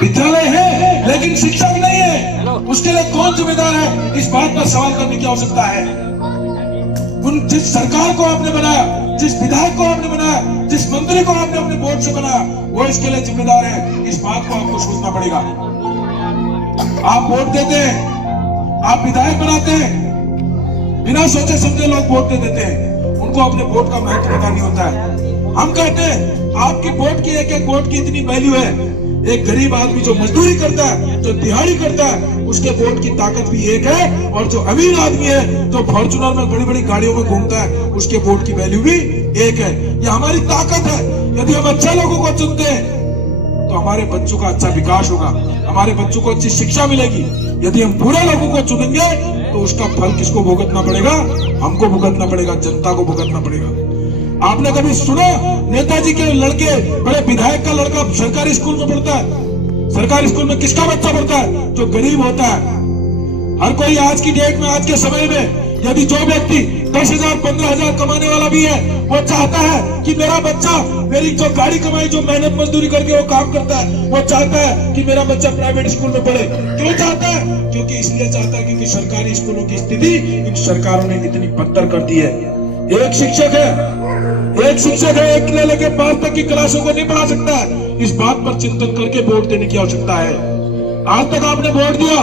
विद्यालय है लेकिन शिक्षक नहीं है, उसके लिए कौन जिम्मेदार है? इस बात पर सवाल करने की आवश्यकता है। उन जिस सरकार को आपने बनाया, जिस विधायक को आपने बनाया, जिस मंत्री को आपने अपने वोट से बनाया, वो इसके लिए जिम्मेदार है। इस बात को आपको सोचना पड़ेगा। आप वोट देते हैं, आप विधायक बनाते हैं, बिना सोचे समझे लोग वोट दे देते हैं, उनको अपने वोट का महत्व पता नहीं होता है। हम कहते हैं आपकी वोट की, एक एक वोट की इतनी वैल्यू है। एक गरीब आदमी जो मजदूरी करता है, जो दिहाड़ी करता है, उसके वोट की ताकत भी एक है। और जो अमीर आदमी है, जो फॉर्च्यूनर में बड़ी बड़ी गाड़ियों में घूमता है, उसके वोट की वैल्यू भी एक है। ये हमारी ताकत है। यदि हम अच्छे लोगों को चुनते हैं तो हमारे बच्चों का अच्छा विकास होगा, हमारे बच्चों को अच्छी शिक्षा मिलेगी। यदि हम बुरे लोगों को चुनेंगे तो उसका फल किसको भुगतना पड़ेगा? हमको भुगतना पड़ेगा, जनता को भुगतना पड़ेगा। आपने कभी सुना नेताजी के लड़के, बड़े विधायक का लड़का सरकारी स्कूल में पढ़ता है? सरकारी स्कूल में किसका बच्चा पढ़ता है? जो गरीब होता है। हर कोई आज की डेट में, आज के समय में, यदि जो व्यक्ति 10,000 15,000 कमाने वाला भी है, वो चाहता है कि मेरा बच्चा, मेरी जो गाड़ी कमाई, जो मेहनत मजदूरी करके वो काम करता है, वो चाहता है कि मेरा बच्चा प्राइवेट स्कूल में पढ़े। क्यों चाहता है? क्योंकि इसलिए चाहता है क्योंकि सरकारी स्कूलों की स्थिति इन सरकारों ने इतनी बदतर कर दी है। एक शिक्षक है, एक से लेके 5 तक की क्लासों को नहीं पढ़ा सकता है। इस बात पर चिंतन करके वोट देने की आवश्यकता है। आज तक आपने वोट दिया,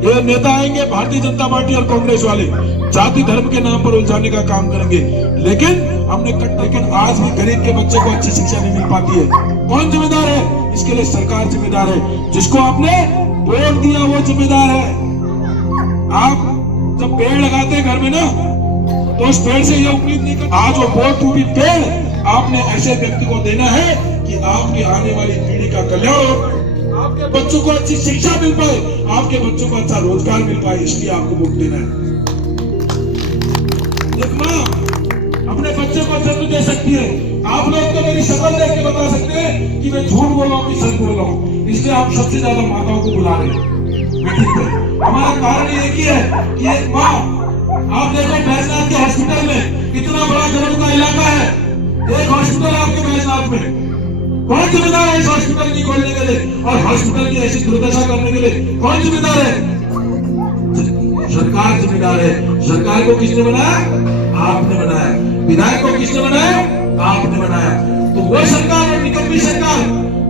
ये नेता आएंगे भारतीय जनता पार्टी और कांग्रेस वाले, जाति धर्म के नाम पर उलझाने का काम करेंगे, लेकिन आज भी गरीब के बच्चे को अच्छी शिक्षा नहीं मिल पाती है। कौन जिम्मेदार है? इसके लिए सरकार जिम्मेदार है। जिसको आपने वोट दिया वो जिम्मेदार है। आप जब पेड़ लगाते हैं घर में ना, तो उस पेड़ से यह उम्मीद नहीं कर, आज वो वोट रूपी पेड़ आपने ऐसे व्यक्ति को देना है कि आपकी आने वाली पीढ़ी का कल्याण हो, आपके बच्चों को अच्छी शिक्षा मिल पाए, आपके बच्चों को अच्छा रोजगार मिल पाए, इसलिए आपको वोट देना है। एक माँ अपने बच्चे को जन्म दे सकती है। आप लोग तो मेरी शक्ल देख के बता सकते हैं कि मैं झूठ बोल रहा हूँ कि सच बोल रहा हूँ। इसलिए हम सबसे ज्यादा माताओं को बुला रहे हैं मीटिंग पे। हमारा कारण एक ही है कि एक माँ, आप देखो बैजनाथ के हॉस्पिटल में इतना बड़ा गरीब का इलाका है, एक हॉस्पिटल आपके बैजनाथ में, कौन जिम्मेदार है इस हॉस्पिटल की खोलने के लिए और हॉस्पिटल की ऐसी दुर्दशा करने के लिए? कौन जिम्मेदार है? सरकार जिम्मेदार है। सरकार को किसने बनाया? आपने बनाया। विधायक को किसने बनाया? आपने बनाया। तो वो सरकार और निकम्मी सरकार,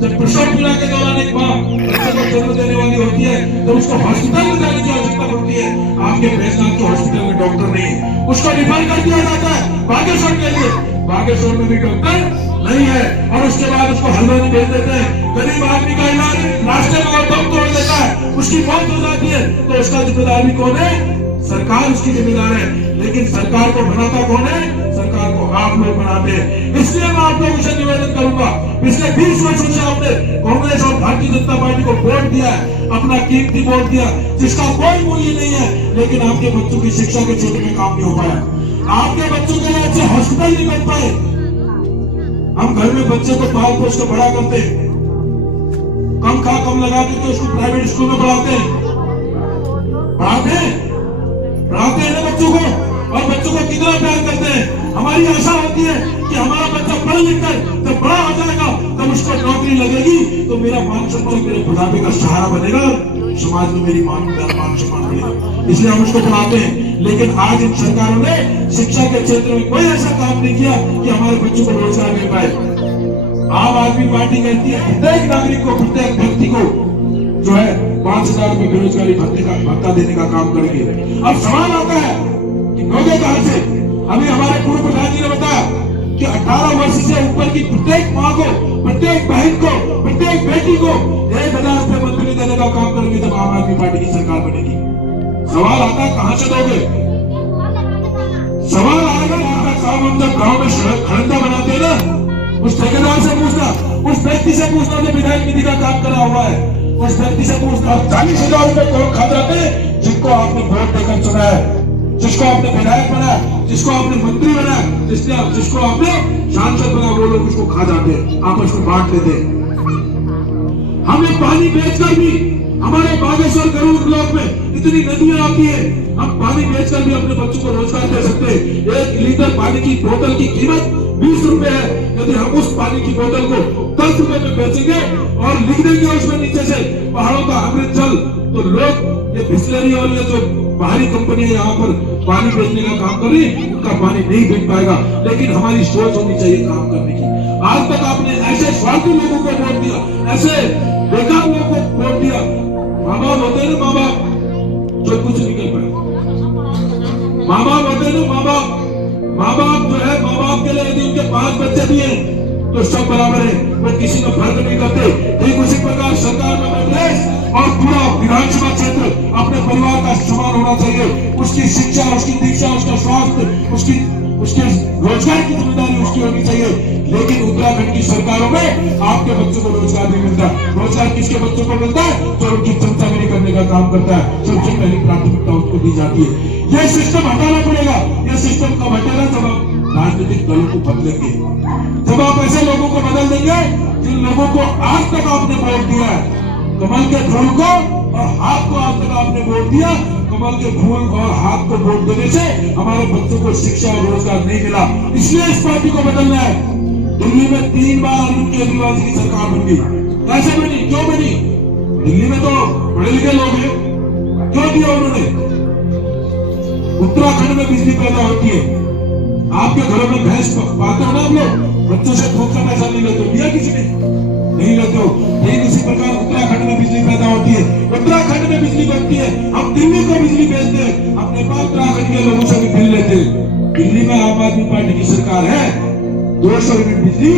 जब प्रसव पीड़ा के दौरान एक माँ बच्चे को जन्म देने वाली होती है तो उसको हॉस्पिटल में जाने की आवश्यकता पड़ती है। आपके बैजनाथ के हॉस्पिटल में डॉक्टर नहीं है, उसको रिफर कर दिया जाता है बागेश्वर के लिए। बागेश्वर में भी डॉक्टर नहीं है और उसके बाद उसको हल्द्वानी भेज देते हैं। गरीब आदमी का इलाज रास्ते में दम तोड़ देता है, उसकी मौत हो जाती है, तो उसका जिम्मेदार भी कौन है? सरकार उसकी जिम्मेदार है। लेकिन सरकार को बनाता कौन है? सरकार को आप लोग बनाते हैं। इसलिए मैं आप लोगों से निवेदन करूंगा, पिछले 20 वर्षों से आपने कांग्रेस और भारतीय जनता पार्टी को वोट दिया है, अपना कीमती वोट दिया, जिसका कोई मूल्य नहीं है, लेकिन आपके बच्चों की शिक्षा के क्षेत्र में काम नहीं हो पाया। आपके बच्चों के लिए अच्छे हॉस्पिटल नहीं बन पाए। हम घर में बच्चे को पाल पोस के बड़ा करते हैं, कम खा कम लगा करके उसको प्राइवेट स्कूल में पढ़ाते हैं ना बच्चों को, और बच्चों को कितना प्यार करते हैं। हमारी आशा होती है कि हमारा बच्चा पढ़ लिख कर जब बड़ा हो जाएगा तब उसको नौकरी लगेगी तो मेरा मान सम्मान, मेरे बुढ़ापे का सहारा बनेगा, समाज में मेरी मान सम्मान मिलेगा। इसलिए हम उसको पढ़ाते हैं। लेकिन आज इन सरकारों ने शिक्षा के क्षेत्र में कोई ऐसा काम नहीं किया कि हमारे बच्चों को रोजगार मिल पाए। आम आदमी पार्टी कहती है प्रत्येक नागरिक को, प्रत्येक व्यक्ति को जो है 5,000 रुपए बेरोजगारी भत्ता देने का काम करेंगे। अब सवाल आता है कि लोगे कहां से? अभी हमारे पूर्व प्रधान जी ने बताया कि 18 वर्ष से ऊपर की प्रत्येक माँ को, प्रत्येक बहन को, प्रत्येक बेटी को 1,000 रुपए मंथली देने का काम करेंगे जब आम आदमी पार्टी की सरकार बनेगी। सवाल आता है कहां से दोगे? सवाल आएगा आपका काम हम जब गाँव में खड़ंजा बनाते हैं ना, उस ठेकेदार से पूछना, उस व्यक्ति से पूछना जो विधायक निधि का काम करा हुआ है, उस व्यक्ति से पूछना 40,000 रुपए कौन खा जाते हैं? जिनको आपने वोट देकर चुना है, जिसको आपने विधायक बनाया, जिसको आपने मंत्री बनाया, जिसको आपने सांसद बनाया, वो लोग उसको खा जाते हैं, आपस में बांट लेते हैं। हमें पानी बेचकर भी, हमारे बागेश्वर गरुड़ ब्लॉक में इतनी नदियां आती है, हम पानी बेचकर भी अपने बच्चों को रोजगार दे सकते हैं। 1 लीटर पानी की बोतल की कीमत 20 रुपए है, यदि हम उस पानी की बोतल को 10 रुपए में बेचेंगे और लिख देंगे उसमें नीचे से पहाड़ों का अमृत जल, तो लोग ये बिस्लरी और ये जो बाहरी कंपनियां यहाँ पर पानी बेचने का काम कर रही है, उनका पानी नहीं बेच पाएगा। लेकिन हमारी सोच होनी चाहिए काम करने की। आज तक आपने ऐसे फालतू लोगों को वोट दिया, ऐसे बेकार लोगों को वोट दिया। माँ बाप होते हैं ना, माँ बाप जो कुछ नहीं कर पाए, माँ बाप होते हैं ना, माँ बाप जो है, माँ बाप के लिए यदि उनके 5 बच्चे भी हैं तो सब बराबर है, वो किसी में फर्क नहीं करते। ठीक उसी प्रकार सरकार में बैठे और पूरा विधानसभा क्षेत्र अपने परिवार का समान होना चाहिए। उसकी शिक्षा, उसकी दीक्षा, उसका स्वास्थ्य, उसके रोजगार की जिम्मेदारी उसकी होनी चाहिए। लेकिन उत्तराखंड की सरकारों में आपके बच्चों को रोजगार नहीं मिलता। रोजगार किसके बच्चों को मिलता है? जो उनकी चमचागिरी करने का काम करता है। सबसे पहली प्राथमिकता उसको दी जाती है। यह सिस्टम हटाना पड़ेगा। यह सिस्टम कब हटेगा? जब आप राजनीतिक दलों को बदलेंगे, जब आप ऐसे लोगों को बदल देंगे जिन लोगों को आज तक आपने वोट दिया है, कमल के फूल को और हाथ को आज तक आपने वोट दिया। कमल के फूल और हाथ को वोट देने से हमारे बच्चों को शिक्षा और रोजगार नहीं मिला, इसलिए इस पार्टी को बदलना है। दिल्ली में 3 बार अरविंद केजरीवाल जी की सरकार बन गई। कैसे बनी? क्यों बनी? दिल्ली में तो पढ़े लिखे लोग हैं, क्यों दिया उन्होंने? उत्तराखंड में बिजली पैदा होती है, आपके घरों में भैंस पालते हो ना आप लोग, बच्चों से दूध का पैसा नहीं लेते, दिया किसी ने? नहीं लेते हो। ठीक इसी प्रकार उत्तराखंड में बिजली पैदा होती है, उत्तराखंड में बिजली बनती है, हम दिल्ली को बिजली भेजते हैं, हम नेपाल उत्तराखंड के लोगों से भी बिल लेते हैं। दिल्ली में आम आदमी पार्टी की सरकार है, 200 यूनिट बिजली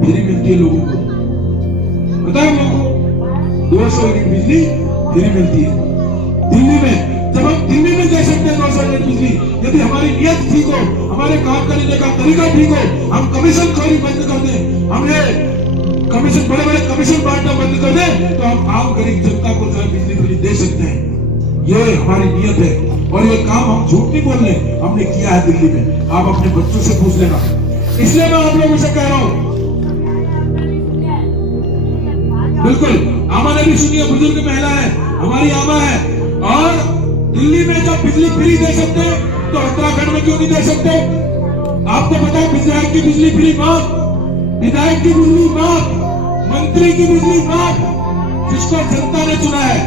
फ्री मिलती है लोगों को, पता है लोगों को? 200 यूनिट बिजली फ्री मिलती है दिल्ली में। जब हम दिल्ली में दे सकते हैं 200 यूनिट बिजली, यदि हमारी नियत ठीक हो, हमारे काम करने का तरीका ठीक हो, हम कमीशन खोरी बंद कर दें, हमने कमीशन, बड़े बड़े कमीशन बांटना बंद कर दें, तो हम आम गरीब जनता को जो है बिजली फ्री दे सकते हैं। ये हमारी नियत है और ये काम हम झूठ नहीं बोल रहे, हमने किया है दिल्ली में। आप अपने बच्चों से पूछ लेना। इसलिए मैं आप लोगों से कह रहा हूं, बिल्कुल आमा ने भी सुनी है, बुजुर्ग महिला है, हमारी आमा है, और दिल्ली में जब बिजली फ्री दे सकते हैं तो उत्तराखंड में क्यों नहीं दे सकते? आपको पता है विधायक की बिजली फ्री माफ, विधायक की बिजली माफ, मंत्री की बिजली माफ। जिसको जनता ने चुना है,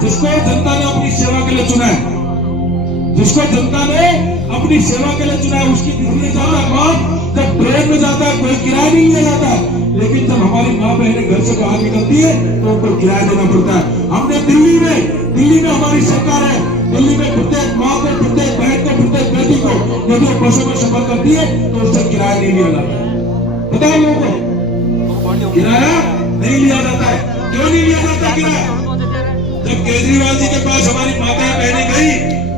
जिसको जनता ने अपनी सेवा के लिए चुना है, जिसको जनता ने अपनी सेवा के लिए चुना है, उसकी बिजली जाता है माफ। जब ट्रेन में जाता है कोई किराया नहीं लिया जाता, लेकिन जब हमारी माँ बहनें घर से बाहर निकलती है तो उनको किराया देना पड़ता है। हमने दिल्ली में हमारी सरकार है, दिल्ली में प्रत्येक माँ को, प्रत्येक बहन को, प्रत्येक बेटी को यदि वो बसों में सफर करती है तो उससे किराया नहीं लिया जाता है। पता है लोगों को? किराया नहीं लिया जाता है। क्यों नहीं लिया जाता किराया? जब केजरीवाल जी के पास हमारी माताएं बहनें गई,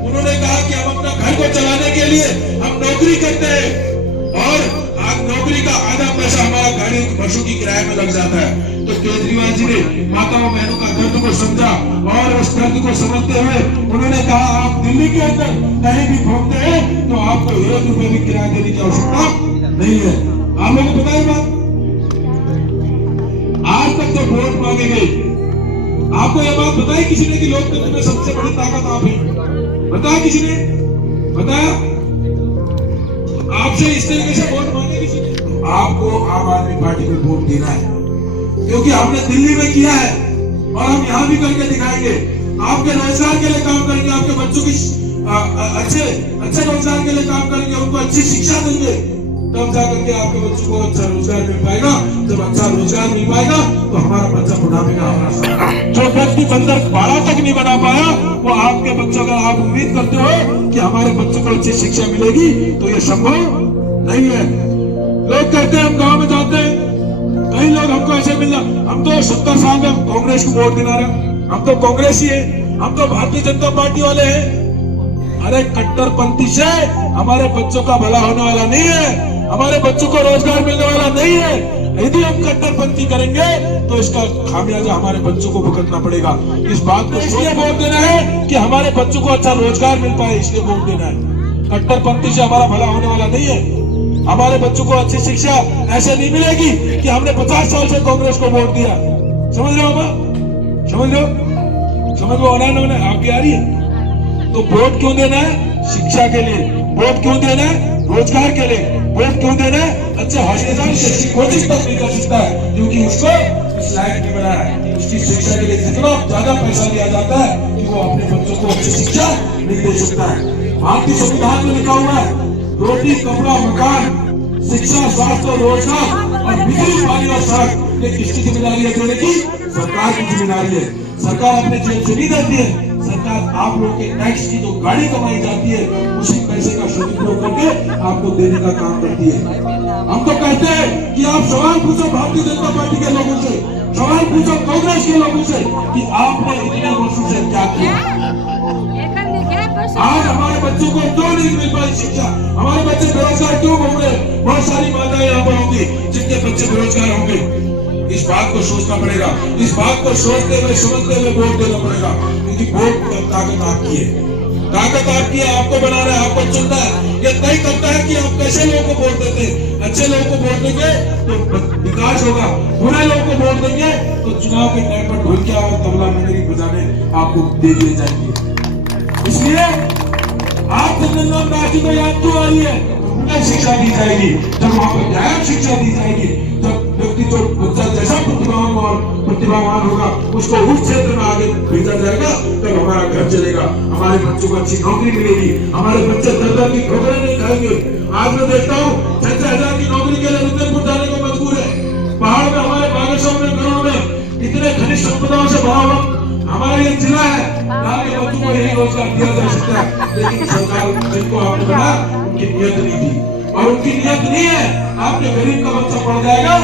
उन्होंने कहा कि हम अपना घर को चलाने के लिए हम नौकरी करते हैं और आज नौकरी का आधा पैसा हमारा गाड़ी बसों की किराए में लग जाता है। तो केजरीवाल जी ने माताओं बहनों का दर्द को समझा और उस दर्द को समझते हुए उन्होंने कहा, आप दिल्ली के अंदर कहीं भी घूमते हैं तो आपको 1 रुपए भी किराया देने की आवश्यकता नहीं है। आप लोगों को पता है बात? आज तक जो वोट मांगे गए, आपको यह बात बताई किसी ने कि लोकतंत्र में सबसे बड़ी ताकत आप है? बताया किसी ने? बताया? आपसे इस तरीके से वोट मांगे किसी ने? आपको आम आदमी पार्टी को वोट देना है, क्योंकि हमने दिल्ली में किया है और हम यहाँ भी करके दिखाएंगे। आपके रोजगार के लिए काम करेंगे, आपके बच्चों की अच्छे रोजगार के लिए काम करेंगे, उनको अच्छी शिक्षा देंगे, तब जाकर के आपके बच्चों को अच्छा रोजगार मिल पाएगा। जब अच्छा रोजगार मिल पाएगा तो हमारा बच्चा बुढ़ापे का हमारा जो व्यक्ति बंदर 12 तक नहीं बना पाया, वो आपके बच्चों का आप उम्मीद करते हो कि हमारे बच्चों को अच्छी शिक्षा मिलेगी, तो ये संभव नहीं है। लोग कहते हैं हम गांव में जाते हैं, कई लोग हमको ऐसे मिल जाए, हम तो 70 साल में कांग्रेस को वोट दिला रहे, हम तो कांग्रेस ही है, हम तो भारतीय जनता पार्टी वाले हैं। अरे कट्टरपंथी से हमारे बच्चों का भला होने वाला नहीं है, हमारे बच्चों को रोजगार मिलने वाला नहीं है। यदि हम कट्टरपंथी करेंगे तो इसका खामियाजा हमारे बच्चों को भुगतना पड़ेगा। इस बात को इसलिए वोट देना है कि हमारे बच्चों को अच्छा रोजगार मिल पाए, इसलिए वोट देना है। कट्टरपंथी से हमारा भला होने वाला नहीं है। हमारे बच्चों को अच्छी शिक्षा ऐसे नहीं मिलेगी कि हमने 50 साल से कांग्रेस को वोट दिया। समझ रहे हो? समझ लो होना आपकी आ रही है। तो वोट क्यों देना है? शिक्षा के लिए। वोट क्यों देना है? रोजगार के लिए। वोट क्यों देना है? अच्छे हॉस्पिटल से कोचिंग तक नहीं कर सकता है क्योंकि उसको इस लायक नहीं बनाया है। उसकी शिक्षा के लिए जितना ज्यादा पैसा दिया जाता है कि वो अपने बच्चों को अच्छी शिक्षा नहीं दे सकता है। भारतीय संविधान में लिखा हुआ है रोटी कपड़ा मकान शिक्षा स्वास्थ्य और रोजगार और बिजली पानी और सड़क ये किसकी जिम्मेदारी है देने की? सरकार की जिम्मेदारी है। सरकार अपने जेब से नहीं देती है, सरकार आप लोगों के टैक्स की जो गाड़ी कमाई जाती है उसी पैसे का सदुपयोग करके आपको देने का काम करती है। हम तो कहते हैं कि आप सवाल पूछो भारतीय जनता पार्टी के लोगों से, सवाल पूछो कांग्रेस के लोगों से कि आपने इतने वर्षों से क्या किया। आज हमारे बच्चों को क्यों नहीं मिल पाई शिक्षा? हमारे बच्चे बेरोजगार क्यों घूम रहे? बहुत सारी माताएं यहाँ पर होंगी जिनके बच्चे बेरोजगार होंगे। इस बात को सोचना पड़ेगा, इस बात को सोचते हुए समझते हुए वोट देना पड़ेगा क्योंकि वोट की ताकत आपकी है, ताकत आपकी है। आपको बनाना है, आपको चुनना है। ये तय करता है कि आप कैसे लोगों को वोट देते हैं। अच्छे लोगों को वोट देंगे तो विकास होगा, बुरे लोगों को वोट देंगे तो चुनाव के टाइम पर ढोलकिया और तबला मंदिरी बजाने आपको दे दिए जाएंगे। इसलिए आप जनगणना राशि को याद क्यों आ रही है? उन्हें शिक्षा दी जाएगी, जब वहां पर न्याय शिक्षा दी जाएगी, जब व्यक्ति जो बच्चा जैसा प्रतिभावान होगा उसको उस क्षेत्र में आगे भेजा जाएगा तब हमारा घर चलेगा, हमारे बच्चों को अच्छी नौकरी मिलेगी, हमारे बच्चे दर की ठोकरें नहीं खाएंगे। आज मैं देखता हूँ 6,000 की नौकरी के लिए रुद्रपुर जाने को मजबूर है। पहाड़ में हमारे बागेश्वर में करोड़ में इतने खनिज संपदाओं से भरा हुआ हमारा ये जिला है, यहाँ के बच्चों को यही रोजगार दिया जा सकता है। लेकिन सरकार जिनको आपने बनाया उनकी नियत नहीं थी और उनकी नियत नहीं है। आपके गरीब का बच्चा पढ़ जाएगा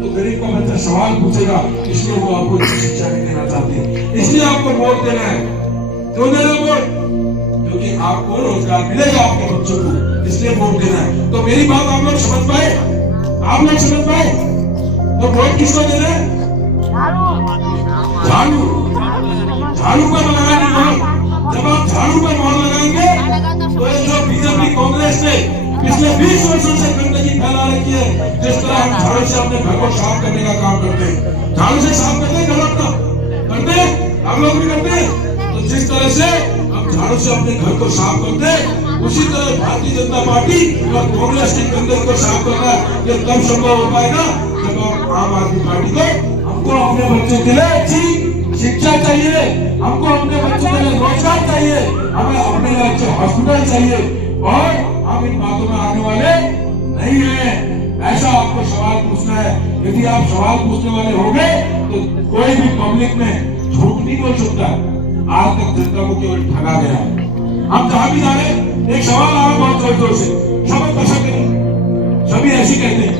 तो गरीब का बच्चा सवाल पूछेगा, इसलिए वो आपको शिक्षा नहीं देना चाहते, इसलिए आपको वोट देना है। क्यों देना वोट? क्योंकि आपको रोजगार मिलेगा आपके बच्चों को, इसलिए वोट देना है। तो मेरी बात आप लोग समझ पाए? आप लोग समझ पाए? तो वोट किसको देना है? झाड़ू, झाड़ू पर लगाने को। जब आप झाड़ू पर मोहर लगाएंगे तो जो बीजेपी कांग्रेस ने पिछले 20 वर्षों से गंदगी फैला रखी है, जिस तरह हम झाड़ू से अपने घर को साफ करने का काम करते हैं, झाड़ू से साफ करते हैं घर अपना, करते हैं आप लोग भी करते हैं। तो जिस तरह से हम झाड़ू से अपने घर को साफ करते हैं उसी तरह भारतीय जनता पार्टी और कांग्रेस की गंदगी को साफ करना ये तब संभव हो पाएगा जब आप आम आदमी पार्टी को हमको अपने बच्चों के लिए अच्छी शिक्षा चाहिए, हमको अपने बच्चों के लिए रोजगार चाहिए, हमें अपने लिए अच्छे हॉस्पिटल चाहिए और हम इन बातों में आने वाले नहीं हैं। ऐसा आपको सवाल पूछना है। यदि आप सवाल पूछने वाले होंगे तो कोई भी पब्लिक में झूठ नहीं बोल सकता। आज तक जनता को केवल ठगा गया है। हम जहां भी जा रहे हैं एक सवाल आ रहा बहुत जोर जोर से, सब पसंद नहीं, सभी ऐसी कहते हैं,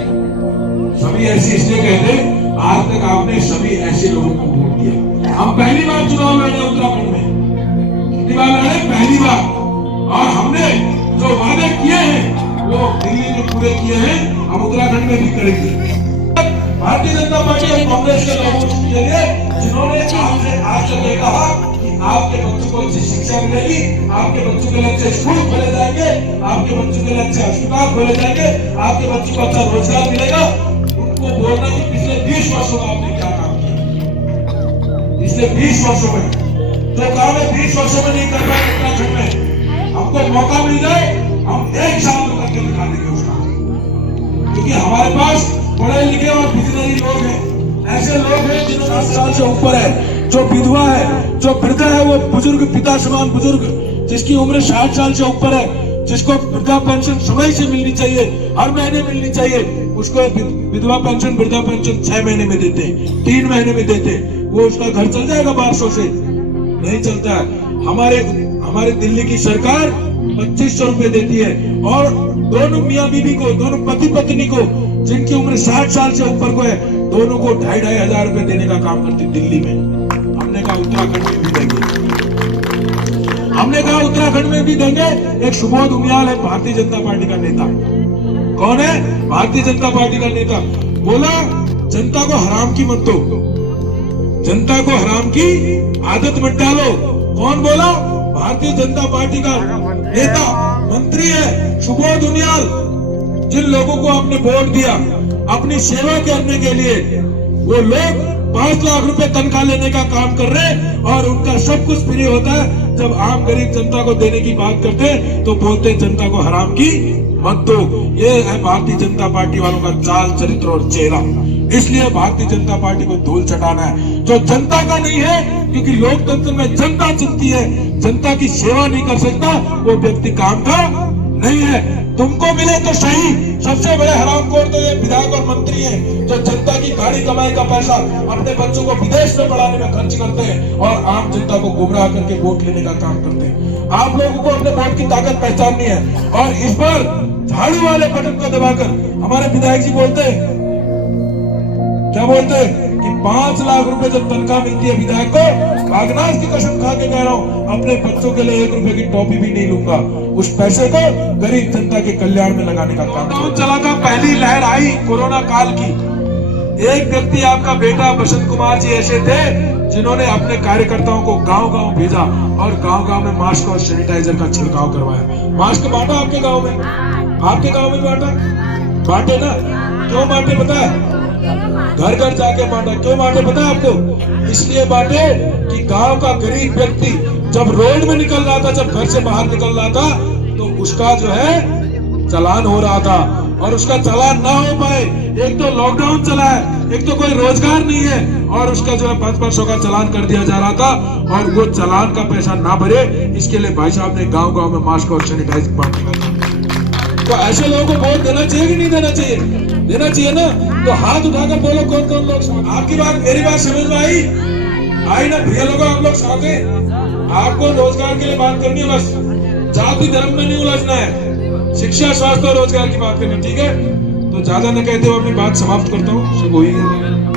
सभी ऐसी इसलिए कहते हैं आज तक आपने सभी ऐसे लोगों को वोट दिया। हम पहली बार चुनाव लड़े उत्तराखंड में, कितनी बार लड़े? पहली बार। और हमने जो वादे किए हैं वो दिल्ली में पूरे किए हैं, हम उत्तराखंड में भी करेंगे। भारतीय जनता पार्टी और कांग्रेस के लोगों के लिए जिन्होंने आपसे आज तक ये कहा कि आपके बच्चों को अच्छी शिक्षा मिलेगी, आपके बच्चों के लिए अच्छे स्कूल खोले जाएंगे, आपके बच्चों के लिए अच्छे अस्पताल खोले जाएंगे, आपके बच्चों को अच्छा रोजगार मिलेगा, उनको बोलना कि पिछले 20 वर्षों में आपने क्या काम किया। पिछले 20 वर्षों में जो काम है 20 वर्षों में नहीं कर पाए उत्तराखंड में, हमको मौका मिल जाए हम एक साल में करके दिखा देंगे उसका। क्योंकि हमारे पास पढ़े लिखे और विजनरी लोग हैं, ऐसे लोग हैं जिन्होंने 10 साल से ऊपर है, जो विधवा है, जो वृद्धा है, वो बुजुर्ग पिता समान बुजुर्ग जिसकी उम्र 60 साल से ऊपर है, जिसको वृद्धा पेंशन समय से मिलनी चाहिए, हर महीने मिलनी चाहिए, उसको विधवा पेंशन वृद्धा पेंशन 6 महीने में देते हैं, 3 महीने में देते हैं, वो उसका घर चल जाएगा 1200 से? नहीं चलता है। हमारे दिल्ली की सरकार 2500 रुपए देती है और दोनों मियाँ बीवी को, दोनों पति पत्नी को जिनकी उम्र 60 साल से ऊपर को है, दोनों को 2,500 हजार रुपए देने का काम करती दिल्ली में। हमने कहा उत्तराखंड में भी देंगे, हमने कहा उत्तराखंड में भी देंगे। एक सुबोध उनियाल है भारतीय जनता पार्टी का नेता। कौन है? भारतीय जनता पार्टी का नेता। बोला जनता को हराम की मत दो, जनता को हराम की आदत मत डालो। कौन बोला? भारतीय जनता पार्टी का नेता, मंत्री है सुबोध उनियाल। जिन लोगों को आपने वोट दिया अपनी सेवा करने के लिए, वो लोग 5 लाख रुपए तनख्वाह लेने का काम कर रहे हैं और उनका सब कुछ फ्री होता है। जब आम गरीब जनता को देने की बात करते तो बोलते जनता को हराम की मत दो। ये है भारतीय जनता पार्टी वालों का चाल, चरित्र और चेहरा। इसलिए भारतीय जनता पार्टी को धूल चटाना है जो जनता का नहीं है, क्योंकि लोकतंत्र में जनता चलती है। जनता की सेवा नहीं कर सकता वो व्यक्ति काम का नहीं है। तुमको मिले तो सही, सबसे बड़े हरामखोर तो ये विधायक और मंत्री हैं जो जनता की गाड़ी कमाई का पैसा अपने बच्चों को विदेश में पढ़ाने में खर्च करते हैं और आम जनता को गुमराह करके वोट लेने का काम करते हैं। आप लोगों को अपने वोट की ताकत पहचाननी है और इस पर झाड़ू वाले बटन को दबाकर हमारे विधायक जी बोलते हैं, क्या बोलते हैं कि 5 लाख रुपए जब तनख्वाह मिलती है विधायक को, कागनाज की कसम खा के कह रहा हूँ अपने बच्चों के लिए 1 रुपए की टॉफी भी नहीं लूंगा। उस पैसे को गरीब जनता के कल्याण में लगाने का काम चला था। पहली लहर आई कोरोना काल की, एक व्यक्ति आपका बेटा बसंत कुमार जी ऐसे थे जिन्होंने अपने कार्यकर्ताओं को गांव-गांव भेजा और गांव-गांव में मास्क और सैनिटाइजर का छिड़काव करवाया। मास्क बांटा आपके गांव में, आपके गांव में बांटे ना। क्यों बांटे पता है? घर घर जाके बांटा। क्यों बांटे पता है आपको? इसलिए बांटे कि गांव का गरीब व्यक्ति जब रोड में निकल रहा था, जब घर से बाहर निकल रहा था, तो उसका जो है चालान हो रहा था और उसका चालान ना हो पाए, एक तो लॉकडाउन चला है, एक तो कोई रोजगार नहीं है और उसका जो है 500 का चालान कर दिया जा रहा था और वो चालान का पैसा ना भरे, इसके लिए भाई साहब ने गांव-गांव में मास्क और सैनिटाइजर बांटने का काम किया। तो ऐसे लोगों को वोट देना चाहिए कि नहीं देना चाहिए? देना चाहिए ना। तो हाथ उठाकर बोलो कौन कौन लोग। आपकी बात, मेरी बात समझ में आई ना भैया लोगों? आप लोग साथ हैं, आपको रोजगार के लिए बात करनी है, बस जाति धर्म में नहीं उलझना है, शिक्षा, स्वास्थ्य और रोजगार की बात करनी, ठीक है? तो ज्यादा न कहते हुए अपनी बात समाप्त करता हूँ। सब वही है।